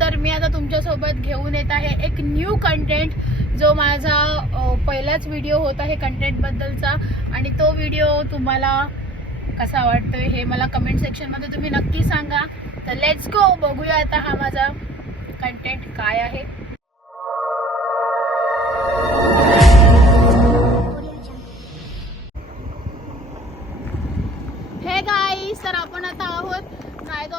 तर मी आता तुमच्यासोबत घेऊन येत आहे एक न्यू कंटेंट जो माझा पहिलाच व्हिडिओ होता हे कंटेंटबद्दलचा आणि तो व्हिडिओ तुम्हाला कसा वाटतोय हे मला कमेंट सेक्शनमध्ये तुम्ही नक्की सांगा. तर लेट्स गो बघूया आता हा माझा कंटेंट काय आहे.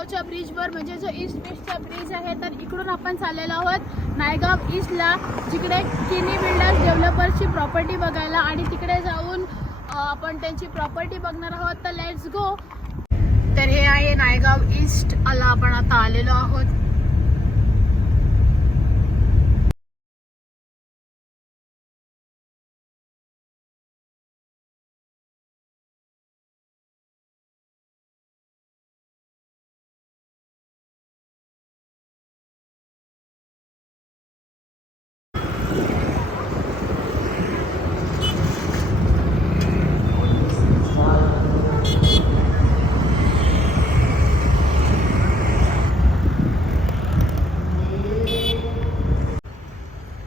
नायगावच्या ब्रिजवर म्हणजे जो ईस्ट वेस्टचा ब्रिज आहे तर इकडून आपण चाललेलो आहोत नायगाव ईस्टला जिकडे किनी बिल्डर्स डेव्हलपर्सची प्रॉपर्टी बघायला आणि तिकडे जाऊन आपण त्यांची प्रॉपर्टी बघणार आहोत. तर लेट्स गो तर हे आहे नायगाव ईस्ट आला आपण आता आलेलो आहोत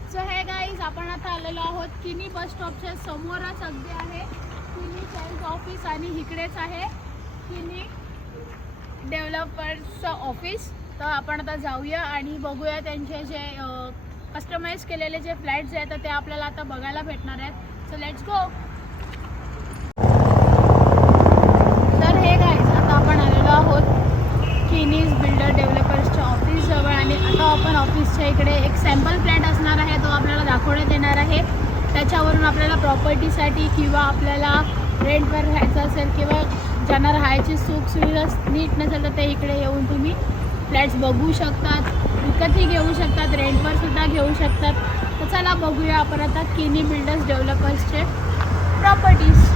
सो हे गाईज आपण आता आलेलो आहोत किनी बस स्टॉपच्या समोरच अगदी आहे किनी सेल्स ऑफिस आणि इकडेच आहे किनी डेव्हलपर्सचं ऑफिस. तर आपण आता जाऊया आणि बघूया त्यांचे जे कस्टमाइज केलेले जे फ्लॅट्स आहेत तर ते आपल्याला आता बघायला भेटणार आहेत. सो लेट्स गो तर हे काय आता आपण आलेलो आहोत किनीज बिल्डर डेव्हलपर्सच्या ऑफिसजवळ आणि आता आपण ऑफिसच्या इकडे एक सॅम्पल फ्लॅट असणार आहे तो आपल्याला दाखवण्यात येणार आहे. त्याच्यावरून आपल्याला प्रॉपर्टीसाठी किंवा आपल्याला रेंटवर राहायचं असेल किंवा ज्यांना राहायची सुख सुविधा नीट नसेल तर ते इकडे येऊन तुम्ही फ्लॅट्स बघू शकतात विकतही घेऊ शकतात रेंटवर सुद्धा घेऊ शकतात. तर चला बघूया आपण आता किनी बिल्डर्स डेव्हलपर्सचे प्रॉपर्टीज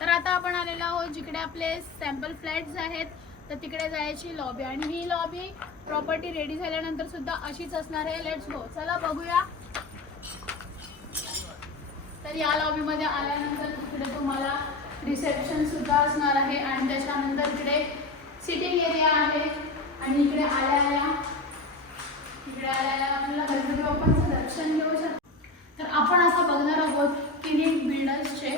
तर आता आपण आलेलो आहोत जिकडे आपले सॅम्पल फ्लॅट्स आहेत तर तिकडे जायची लॉबी आणि ही लॉबी प्रॉपर्टी रेडी झाल्यानंतर सुद्धा अशीच असणार आहे. लेट्स गो चला बघूया. तर या लॉबीमध्ये आल्यानंतर तिकडे तुम्हाला रिसेप्शन सुद्धा असणार आहे आणि त्याच्यानंतर इकडे सिटिंग एरिया आहे आणि इकडे आल्या आल्या इकडे आल्या आल्या आपल्याला गणपती बाप्पांचं दर्शन घेऊ शकतो. तर आपण असं बघणार आहोत की हे बिल्डर्सचे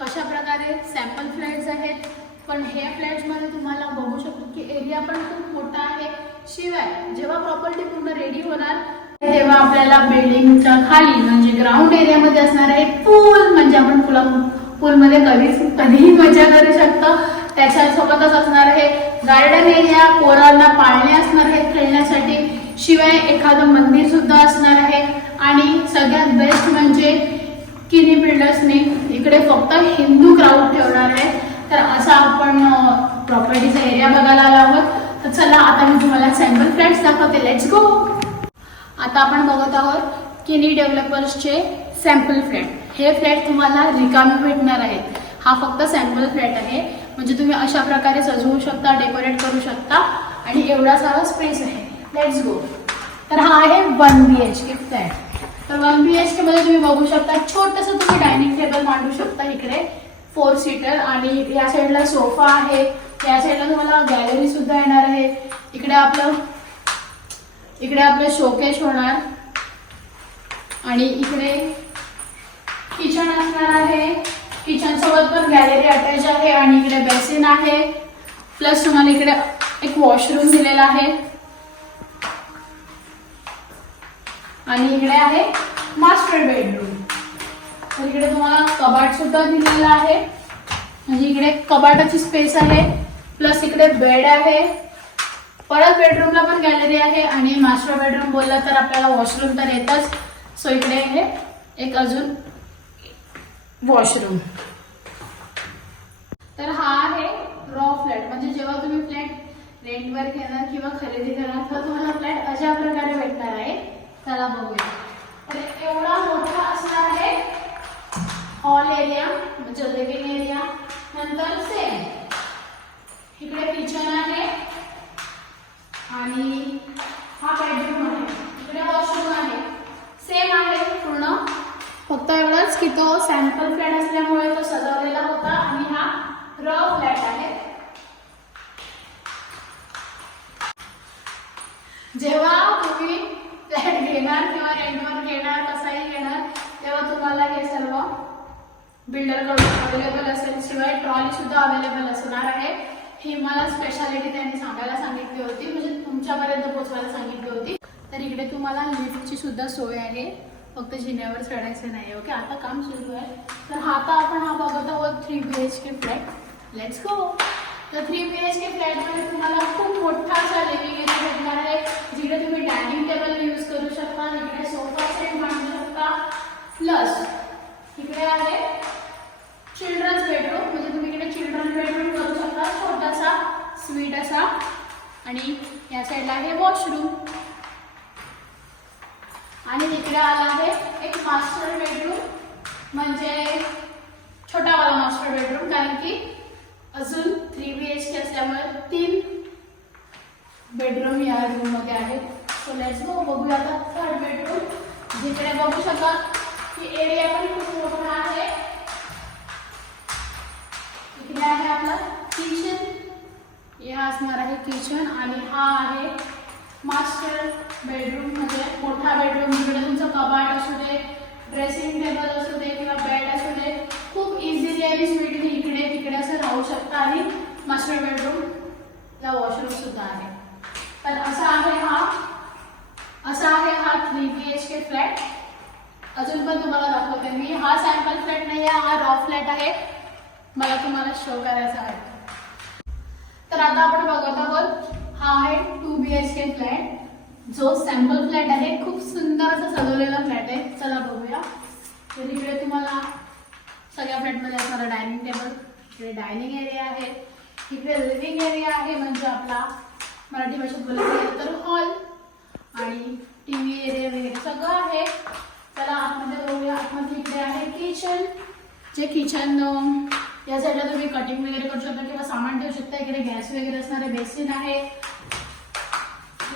कशा प्रकारे सॅम्पल फ्लॅट्स आहेत. पण हे फ्लॅट्समध्ये तुम्हाला बघू शकतो की एरिया पण खूप मोठा आहे. शिवाय जेव्हा प्रॉपर्टी पूर्ण रेडी होणार तेव्हा आपल्याला बिल्डिंगच्या खाली म्हणजे ग्राउंड एरियामध्ये असणार आहे पूल म्हणजे आपण पुला पूलमध्ये कधीच कधीही मजा करू शकतो. त्याच्यासोबतच असणार आहे गार्डन एरिया पोरांना पाळणे असणार आहेत खेळण्यासाठी. शिवाय एखादं मंदिर सुद्धा असणार आहे. आणि सगळ्यात बेस्ट म्हणजे किनी बिल्डर्सने इकडे फक्त हिंदू क्राऊड ठेवणार आहे. तर असा आपण प्रॉपर्टीचा एरिया बघायला आलो आहोत. तर चला आता मी तुम्हाला सॅम्पल फ्लॅट्स दाखवते. लेट्स गो आता आपण बघत आहोत किनी डेव्हलपर्सचे सॅम्पल फ्लॅट हे फ्लॅट तुम्हाला रिकामे भेटणार आहेत. हा फक्त सॅम्पल फ्लॅट आहे. म्हणजे तुम्ही अशा प्रकारे सजवू शकता डेकोरेट करू शकता आणि एवढा सारा स्पेस आहे. लेट्स गो तर हा आहे one B H K flat तर वन बी एच के मध्ये तुम्ही बघू शकता छोटंसं तुम्ही डायनिंग टेबल मांडू शकता इकडे. फोर सीटर आणि या साईडला सोफा आहे. या साईडला तुम्हाला गॅलरी सुद्धा येणार आहे. इकडे आपलं इकडे आपलं शोकेश होणार. आणि इकडे किचन असणार आहे. किचन सोबत पण गॅलरी अटॅच आहे आणि इकडे बेसिन आहे. प्लस तुम्हाला इकडे एक वॉशरूम दिलेला आहे. आणि इकडे आहे मास्टर बेडरूम तर इकडे तुम्हाला कबाट सुद्धा दिलेला आहे. म्हणजे इकडे कबाटाची स्पेस आहे. प्लस इकडे बेड आहे. परत बेडरूमला पण गॅलरी आहे आणि मास्टर बेडरूम बोलला तर आपल्याला वॉशरूम तर येतच. सो इकडे आहे एक अजून वॉशरूम. तर हा आहे रॉ फ्लॅट. म्हणजे जेव्हा तुम्ही फ्लॅट रेंटवर घेणार किंवा खरेदी करणार तेव्हा तुम्हाला फ्लॅट अशा प्रकारे भेटणार आहे. चला बघूया. तर एवढा मोठा असणार आहे हॉल एरिया म्हणजे लिव्हिंग एरिया नंतर सेम इकडे किचन आहे आणि हा बेडरूम आहे इकडे वॉशरूम आहे सेम आहे पूर्ण फक्त एवढंच की तो सॅम्पल फ्लॅट असल्यामुळे तो सजवलेला होता आणि हा र फ्लॅट आहे. जेव्हा तुम्ही फ्लॅट घेणार किंवा रेंटवर घेणार कसाही घेणार तेव्हा तुम्हाला हे सर्व बिल्डरकडून अवेलेबल असेल. शिवाय ट्रॉली सुद्धा अवेलेबल असणार आहे. ही मला स्पेशालिटी त्यांनी सांगायला सांगितली होती. म्हणजे तुमच्यापर्यंत पोहोचवायला सांगितली होती. तर इकडे तुम्हाला लिफ्टची सुद्धा सोय आहे. फक्त जिन्यावर चढायचं नाही ओके? आता काम सुरू आहे. तर हा आता आपण हा बघत आहोत three B H K flat let's go तर थ्री बी एच के फ्लॅटमध्ये तुम्हाला खूप मोठा असा लिव्हिंग एरिया भेटणार आहे जिकडे तुम्ही डायनिंग टेबल यूज करू शकता इकडे सोफा सेट मांडू शकता. प्लस इकडे आहे चिल्ड्रन्स बेडरूम म्हणजे तुम्ही इकडे चिल्ड्रन बेडरूम करू शकता. छोटासा स्वीट असा. आणि या साईडला आहे वॉशरूम आणि इकडे आला आहे एक मास्टर बेडरूम म्हणजे छोटावाला मास्टर बेडरूम कारण की अजून थ्री बी एच के असल्यामुळे तीन बेडरूम या रूममध्ये आहेत सो लेट्स गो बघूया आता थर्ड बेडरूम जिकडे बघू शकता की एरिया पण खूप मोठा आहे. इकडे आहे आपला किचन या असणार आहे किचन आणि हा आहे मास्टर बेडरूम म्हणजे मोठा बेडरूम जिकडे तुमचं कबाट असू दे ड्रेसिंग टेबल असू दे किंवा बेड असू दे खूप इझिली आणि स्वीटली इकडे तिकडे असं राहू शकता आणि मास्टर बेडरूम ला वॉशरूम सुद्धा आहे. तर असा आहे हा असा आहे हा three B H K flat अजून पण तुम्हाला दाखवते मी. हा सॅम्पल फ्लॅट नाही आहे हा रॉ फ्लॅट आहे. मला तुम्हाला शो करायचा आहे. तर आता आपण बघत आहोत हा आहे two B H K flat जो सॅम्पल फ्लॅट आहे खूप सुंदर असा सजवलेला फ्लॅट आहे. चला बघूया. तर इकडे तुम्हाला सगळ्या फ्लॅटमध्ये असणारा डायनिंग टेबल इकडे डायनिंग एरिया आहे इकडे लिव्हिंग एरिया आहे म्हणजे आपला मराठी भाषेत बोलायचं गेलं तर हॉल आणि टी व्ही एरिया वगैरे सगळं आहे. चला आतमध्ये बघूया. आतमध्ये इकडे आहे किचन जे किचन um, या साईडला तुम्ही कटिंग वगैरे करू शकता किंवा सामान ठेवू शकता. इकडे गॅस वगैरे असणारे बेसिन आहे.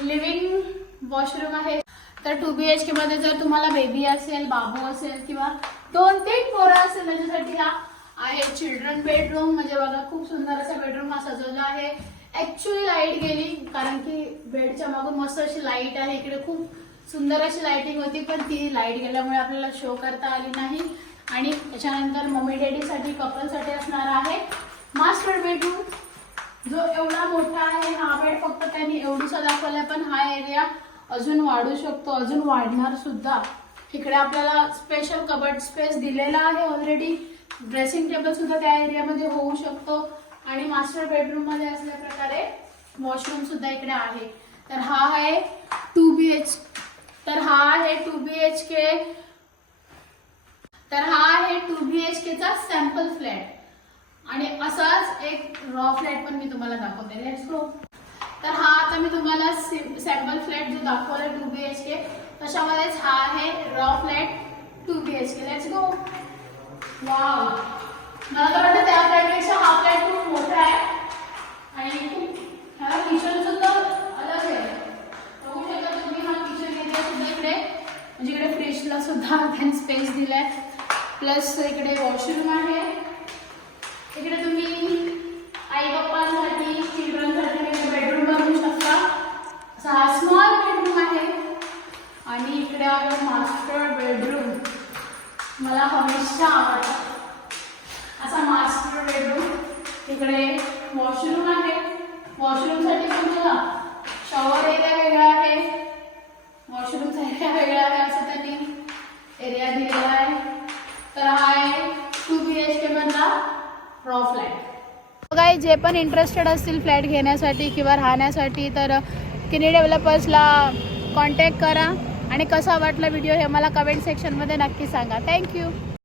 लिव्हिंग वॉशरूम आहे. तर टू बी एच के मध्ये जर तुम्हाला बेबी असेल बाबू असेल किंवा दोन तीन पोरं असेल त्याच्यासाठी हा आहे चिल्ड्रन बेडरूम म्हणजे बघा खूप सुंदर असा बेडरूम हा सजवला आहे. ऍक्च्युली लाइट गेली कारण की बेडच्या मागून मस्त अशी लाइट आहे. इकडे खूप सुंदर अशी लाईटिंग होती पण ती लाइट गेल्यामुळे आपल्याला शो करता आली नाही. आणि त्याच्यानंतर मम्मी डॅडीसाठी कपलसाठी असणार आहे. मास्टर बेडरूम जो एवढा मोठा आहे हा बेड फक्त त्यांनी एवढीसा दाखवलाय पण हा एरिया अजून वाढू शकतो अजून वाढणार सुद्धा. इकडे आपल्याला स्पेशल कबड स्पेस दिलेला आहे ऑलरेडी ड्रेसिंग टेबल सुद्धा त्या एरियामध्ये होऊ शकतो. आणि मास्टर बेडरूममध्ये असल्या प्रकारे वॉशरूम सुद्धा इकडे आहे. तर हा आहे टू बी एच तर हा आहे टू बी एच के तर हा आहे टू बी एच केचा सॅम्पल फ्लॅट आणि असाच एक रॉ फ्लॅट पण मी तुम्हाला दाखवते. लेट्स गो तर हा आता मी तुम्हाला सॅम्पल फ्लॅट जो दाखवला टू बी एच के तशामध्येच हा आहे raw flat two B H K let's go वा मला तर वाटतं त्या फ्लॅटपेक्षा हा फ्लॅट खूप मोठा आहे. आणि खूप ह्याला किचन सुद्धा अलग आहे. बघू शकता तुम्ही हा किचन एरिया सुद्धा इकडे. म्हणजे इकडे फ्रीजला सुद्धा त्यांनी स्पेस दिलाय. प्लस इकडे वॉशरूम आहे इकडे तुम्ही आई बाप्पांसाठी चिल्ड्रनसाठी वगैरे बेडरूम बनवू शकता असा हा स्मॉल बेडरूम आहे आणि आहे मास्टर बेडरूम मला हमेशा आवडतं. असा मास्टर बेडरूम तिकडे वॉशरूम आहे. वॉशरूमसाठी पण तुला शॉवर एरिया वेगळा आहे. वॉशरूमचा एरिया वेगळा आहे असं त्यांनी एरिया दिलेला आहे. तर हा आहे टू बी एच के मधला रॉ फ्लॅट काही जे पण इंटरेस्टेड असतील फ्लॅट घेण्यासाठी किंवा राहण्यासाठी तर किनी डेव्हलपर्सला कॉन्टॅक्ट करा. आणि कसा वाटला व्हिडिओ हे मला कमेंट सेक्शनमध्ये नक्की सांगा. थँक्यू